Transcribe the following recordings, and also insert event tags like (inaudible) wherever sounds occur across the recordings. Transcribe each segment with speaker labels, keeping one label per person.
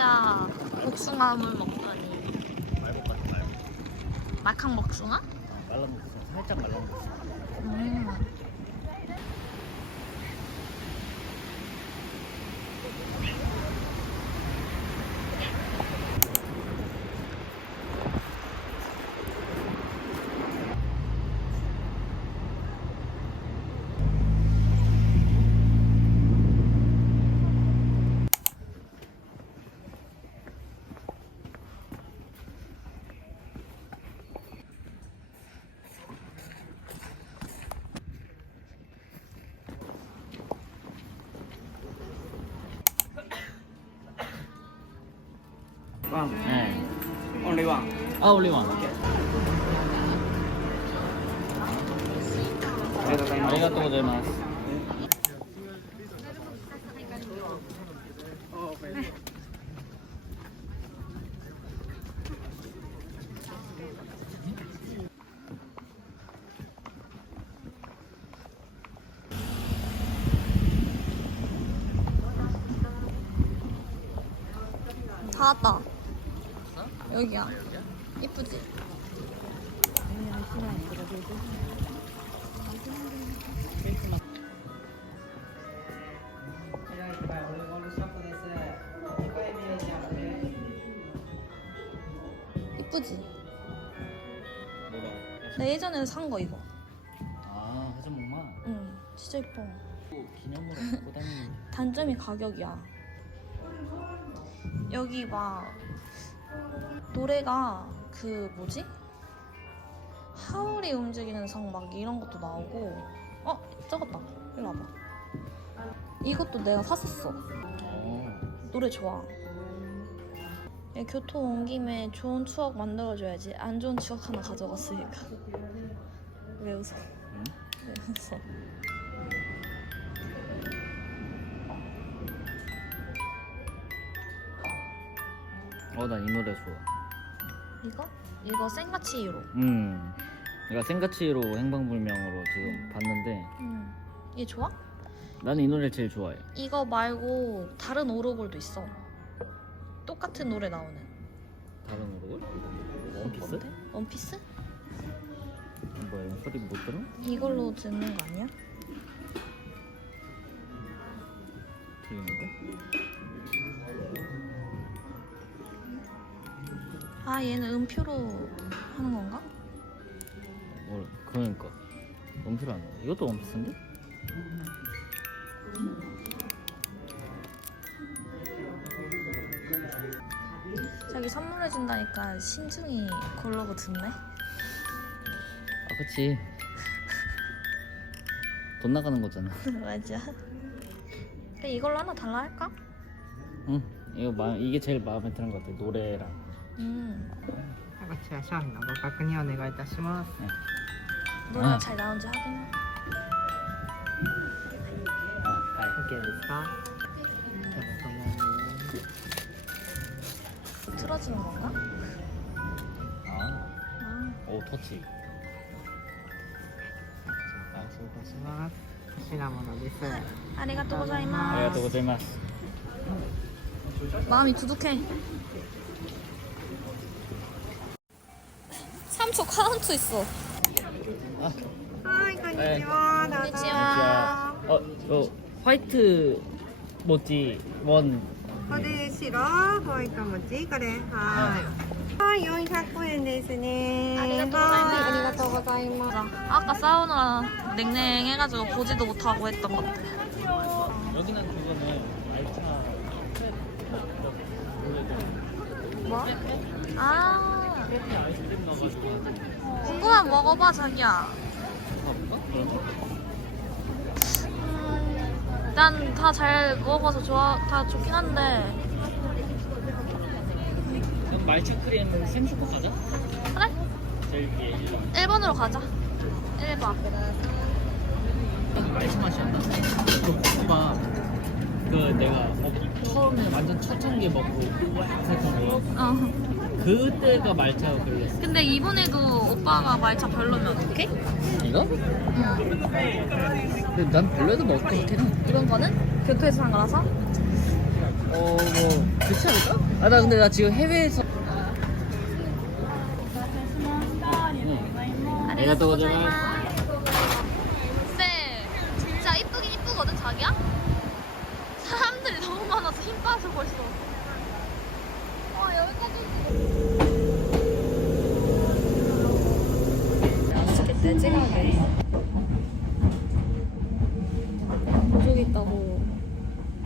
Speaker 1: 우리 이제서야 복숭아 물 먹더니
Speaker 2: 말복 같은 말복.
Speaker 1: 말캉 복숭아?
Speaker 2: 말라먹었어. 살짝 말라먹었어.
Speaker 1: 음.
Speaker 3: one.
Speaker 2: 네.
Speaker 3: Only one.
Speaker 2: 아,
Speaker 3: only one.
Speaker 2: 아리가또 고자이마스.
Speaker 1: 다 왔다. 여기야. 이쁘지? 이쁘지? 나 예전에 산 거 이거.
Speaker 2: 아, 해전목마.
Speaker 1: 응, 진짜 이뻐.
Speaker 2: 또 기념으로 갖고 다니는.
Speaker 1: 단점이 가격이야. 여기 막 노래가 그 뭐지? 하울이 움직이는 성 막 이런 것도 나오고. 어 적었다. 일로 와봐. 이것도 내가 샀었어.
Speaker 2: 어.
Speaker 1: 노래 좋아. 야, 교토 온 김에 좋은 추억 만들어줘야지. 안 좋은 추억 하나 가져갔으니까. 왜 웃어?
Speaker 2: 응?
Speaker 1: 왜 웃어
Speaker 2: 어, 난 이 노래 좋아.
Speaker 1: 이거? 이거 생가치로
Speaker 2: 음. 내가 생가치로 행방불명으로 지금 봤는데
Speaker 1: 음. 얘 좋아?
Speaker 2: 나는 이 노래를 제일 좋아해.
Speaker 1: 이거 말고 다른 오르골도 있어. 똑같은 노래 나오는.
Speaker 2: 다른 오르골? 원피스?
Speaker 1: 뭔데? 원피스?
Speaker 2: 뭐야, 이런 소리 못 들어?
Speaker 1: 이걸로 듣는 거 아니야?
Speaker 2: 들리는데?
Speaker 1: 아 얘는 음표로 하는 건가?
Speaker 2: 뭐, 그러니까. 원피스 안 나. 이것도 원피스인데?
Speaker 1: 자기 선물해준다니까 신중히 고르고 듣네.
Speaker 2: 아, 그치. 돈 나가는 거잖아. (laughs)
Speaker 1: 맞아. 그래 이걸로 하나 달라 할까?
Speaker 2: 응. 이거 마, 이게 제일 마음에 드는 것 같아. 노래랑.
Speaker 1: 음
Speaker 4: こちら商品のご確認お願いいたします。
Speaker 1: 노래가
Speaker 2: 아.
Speaker 1: 잘 나온지 확인.
Speaker 2: 아,
Speaker 4: OK ですかお客様に
Speaker 1: 틀어주는 건가?
Speaker 2: 아.
Speaker 1: 아,
Speaker 2: 오, 터치.
Speaker 4: お返しいたします。品物です。
Speaker 1: 아리가또 고자이마스.
Speaker 2: 아리가또 고자이마스.
Speaker 1: 마음이 두둑해. 3초 카운트 있어.
Speaker 4: はい、こんにちは。どうぞ
Speaker 1: konnichiwa.
Speaker 2: 어, 요 화이트 모찌 원.
Speaker 4: これ白、ホワイト餅、これ。はい。はい、400円ですね。
Speaker 1: 아리가또
Speaker 4: はい、
Speaker 1: 고자이마스.
Speaker 4: ありがとうございます。
Speaker 1: 아까 사우나 냉랭해가지고 보지도 못하고 했던 것 같아.
Speaker 2: 여기는 그거는 알차.
Speaker 1: 뭐? 아, 궁금한 먹어봐 자기야. 음, 난다 잘 먹어봐서 좋아, 다 좋긴 한데
Speaker 2: 말차 크림 생수코 가자.
Speaker 1: 그래?
Speaker 2: 제일 위에 1번.
Speaker 1: 1번으로 가자 1번
Speaker 2: 말차 맛이 안 나. 그 볶음밥 그 내가 먹기 처음에 완전 초창기에 먹고 와 했던 거
Speaker 1: 어
Speaker 2: 그때가 말차가 그랬어.
Speaker 1: 근데 이번에도 오빠가 말차 별로면 어떡해?
Speaker 2: 이거? 근데 난 별로도 먹을 것 같긴 해.
Speaker 1: 이번 거는 교토에서 산 거라서
Speaker 2: 어, 뭐, 그렇지 않을까? 아, 나 근데 나 지금 해외에서. 내가 또 오잖아.
Speaker 1: 네 진짜 이쁘긴 이쁘거든 자기야? 사람들이 너무 많아서 힘 빠져 벌써 맛있겠대 찌가게 저기 있다고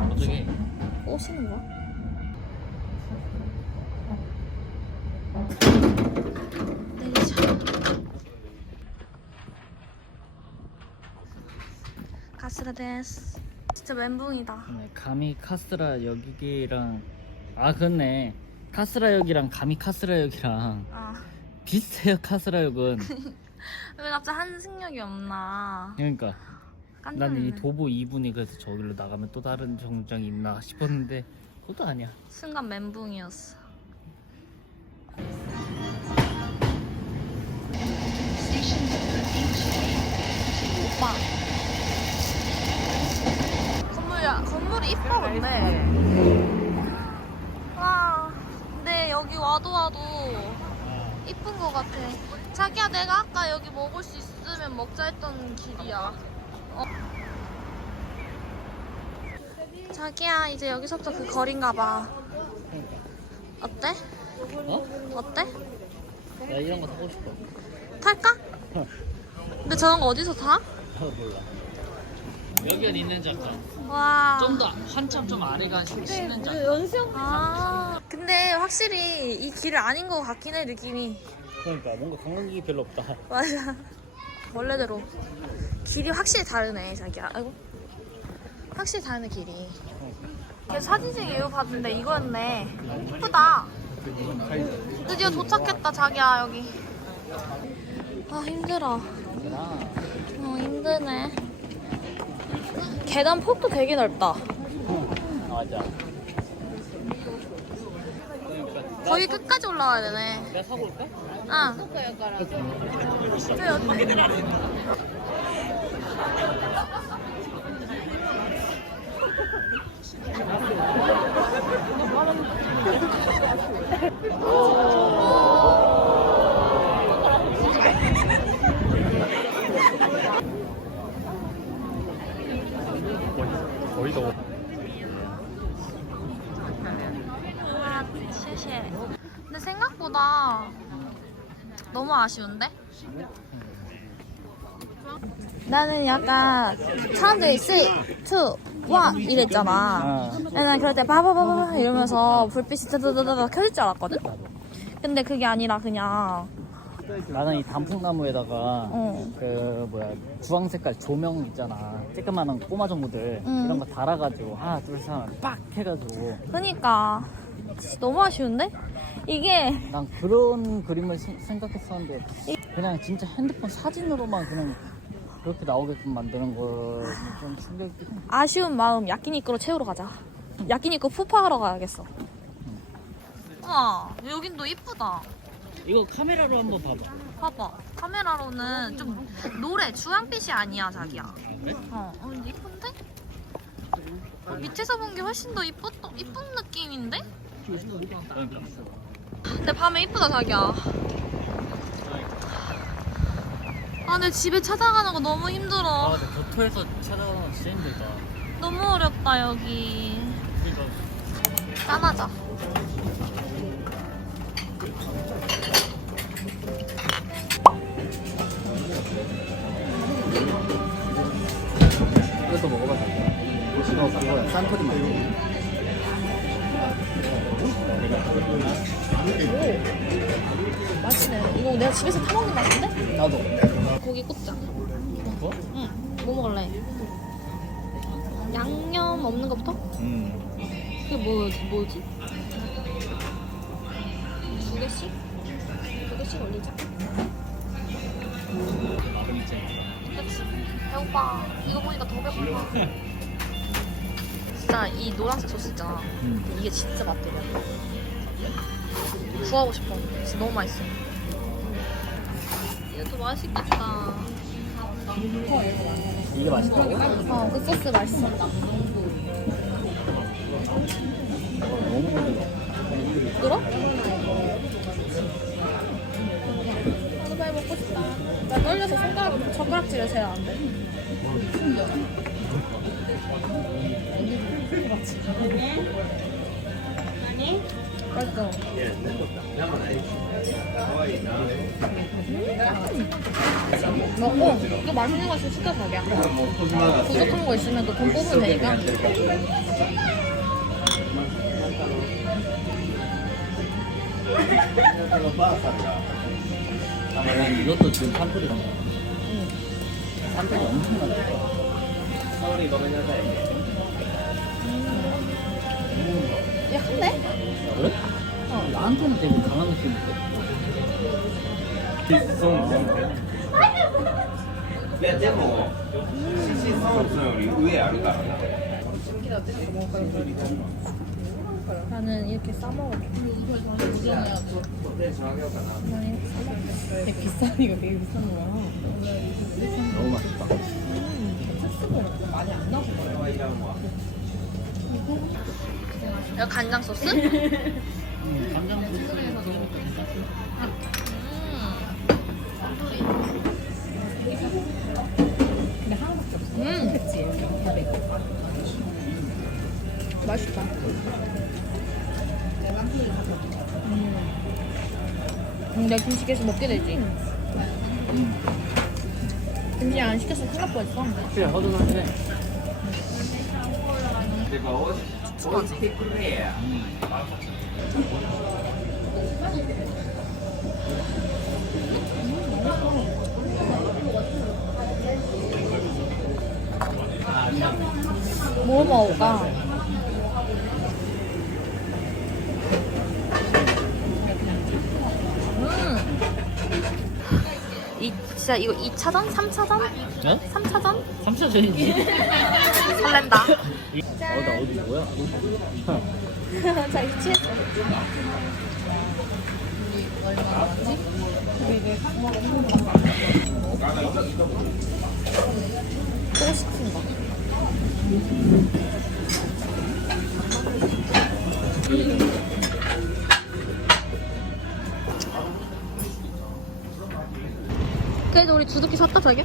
Speaker 2: 어떻게?
Speaker 1: 오시는 거야? 가스가 데스. 진짜 멘붕이다.
Speaker 2: 네, 가미 카스라 여기랑 아 그렇네 카스라역이랑 가미 카스라역이랑
Speaker 1: 아,
Speaker 2: 비슷해요 카스라역은 (laughs)
Speaker 1: 왜 갑자기 한승력이 없나?
Speaker 2: 그러니까
Speaker 1: 깜짝
Speaker 2: 나는 이
Speaker 1: 놀랐네.
Speaker 2: 도보 2분이 그래서 저기로 나가면 또 다른 정장이 있나 싶었는데 그것도 아니야
Speaker 1: 순간 멘붕이었어. 오빠. 건물이야, 건물이 이뻐 근데. 여기 와도 와도 이쁜 것 같아. 자기야, 내가 아까 여기 먹을 수 있으면 먹자 했던 길이야. 어. 자기야, 이제 여기서부터 그 거리인가 봐. 어때?
Speaker 2: 어?
Speaker 1: 어때?
Speaker 2: 나 이런 거 타고 싶어
Speaker 1: 탈까? (laughs) 근데 저런 거 어디서 타?
Speaker 2: 아 몰라 여기는 있는 잠깐
Speaker 1: 와.
Speaker 2: 좀 더 한참 좀 아래가 쉬는 잠깐
Speaker 1: 연수형. 아. 근데 확실히 이 길이 아닌 것 같긴 해 느낌이.
Speaker 2: 그러니까 뭔가 관광객이 별로 없다 (laughs)
Speaker 1: 맞아. 원래대로 길이 확실히 다르네 자기야. 아이고. 확실히 다르네 길이. 걔 사진 찍 이유 봤는데 이거였네. 이쁘다. 드디어 도착했다 자기야 여기. 아 힘들어. 어 힘드네. 계단 폭도 되게 넓다.
Speaker 2: 맞아
Speaker 1: 거의 끝까지 올라와야 되네.
Speaker 2: 내가 사고 올까?
Speaker 1: 응. 왜 어때?
Speaker 2: 거의 더.
Speaker 1: 근데 생각보다 너무 아쉬운데? 나는 약간 사람들이 3, 2, 1 이랬잖아. 난 그럴 때 바바바바 이러면서 불빛이 다다다다 켜질 줄 알았거든? 근데 그게 아니라 그냥
Speaker 2: 나는 이 단풍나무에다가
Speaker 1: 어.
Speaker 2: 그 뭐야 주황 색깔 조명 있잖아 쬐끄만한 꼬마 정보들
Speaker 1: 응.
Speaker 2: 이런 거 달아가지고 하나 둘셋빡 해가지고
Speaker 1: 그니까 진짜 너무 아쉬운데? 이게
Speaker 2: 난 그런 그림을 시- 생각했었는데 그냥 진짜 핸드폰 사진으로만 그냥 그렇게 나오게끔 만드는 거좀 충격이
Speaker 1: 아쉬운 마음 야끼니꾸로 채우러 가자. 야끼니꾸 푸파하러 가야겠어. 와 여긴 또 이쁘다.
Speaker 2: 이거 카메라로 한번 봐봐
Speaker 1: 봐봐 카메라로는 좀 노래 주황빛이 아니야 자기야.
Speaker 2: 아, 그래?
Speaker 1: 어, 어 근데 이쁜데? 어, 밑에서 본 게 훨씬 더 이쁜 이쁜 느낌인데?
Speaker 2: 그러니까
Speaker 1: 근데 밤에 이쁘다 자기야. 아 근데 집에 찾아가는 거 너무
Speaker 2: 아
Speaker 1: 힘들어.
Speaker 2: 근데 교토에서 찾아가는 거 진짜 힘들다
Speaker 1: 너무 어렵다 여기.
Speaker 2: 그러니까
Speaker 1: 짠하자.
Speaker 2: 어, 그거야 산토리 맛
Speaker 1: 맛있네. 이거 내가 집에서 타 먹는 맛인데?
Speaker 2: 나도
Speaker 1: 고기 꽂자.
Speaker 2: 뭐?
Speaker 1: 응. 뭐 먹을래? 양념 없는 거부터?
Speaker 2: 음
Speaker 1: 그게 뭐, 뭐지? 두 개씩? 두 개씩 올리자. 그치. 배고파. 이거 보니까 더 배고파. (laughs) 진짜 이 노란색 소스 있잖아.
Speaker 2: 음.
Speaker 1: 이게 진짜 맛들이야. 구하고 싶어. 진짜 너무 맛있어. 이것도 맛있겠다.
Speaker 2: 이게 맛있다고?
Speaker 1: 어, 그 소스 맛있어.
Speaker 2: 너무.
Speaker 1: 끌어? 한우발 먹고 싶다. 나 떨려서 손가락, 젓가락질을 제일 안 돼. 먹고 또 맛있는 거 있으면 시켜 자기야. 부족한 거 있으면 또 돈 뽑으면 되니까.
Speaker 2: 난 이것도 지금 산토리 간다. 산토리 엄청 많다.
Speaker 1: 약한데?
Speaker 2: 그래? 어, 나한테는 되게 강한 느낌인데.
Speaker 5: いやでもシシソースより上あるからな
Speaker 1: 나는 이렇게 싸먹을게. 되게 비싸니까 되게 비싼 거야.
Speaker 2: 너무 맛있다.
Speaker 1: 여기 간장 소스?
Speaker 2: 음, 간장 소스.
Speaker 1: 음. 그치. 맛있다. 음. 내가 김치 계속 먹게 되지.
Speaker 2: 음.
Speaker 1: 김치 안 시켰으면 큰일 날 뻔했어.
Speaker 2: 허전한데.
Speaker 5: て 스펀지.
Speaker 1: 뭐 먹을까? 이 진짜 이거 2차전? 3차전?
Speaker 2: 네?
Speaker 1: 3차전?
Speaker 2: 3차전이지.
Speaker 1: 설렌다.
Speaker 2: 어, 나 어디 뭐야? (laughs)
Speaker 1: 자, 취했어. 또 시킨 거. 그래도 우리 주도기 샀다 저게?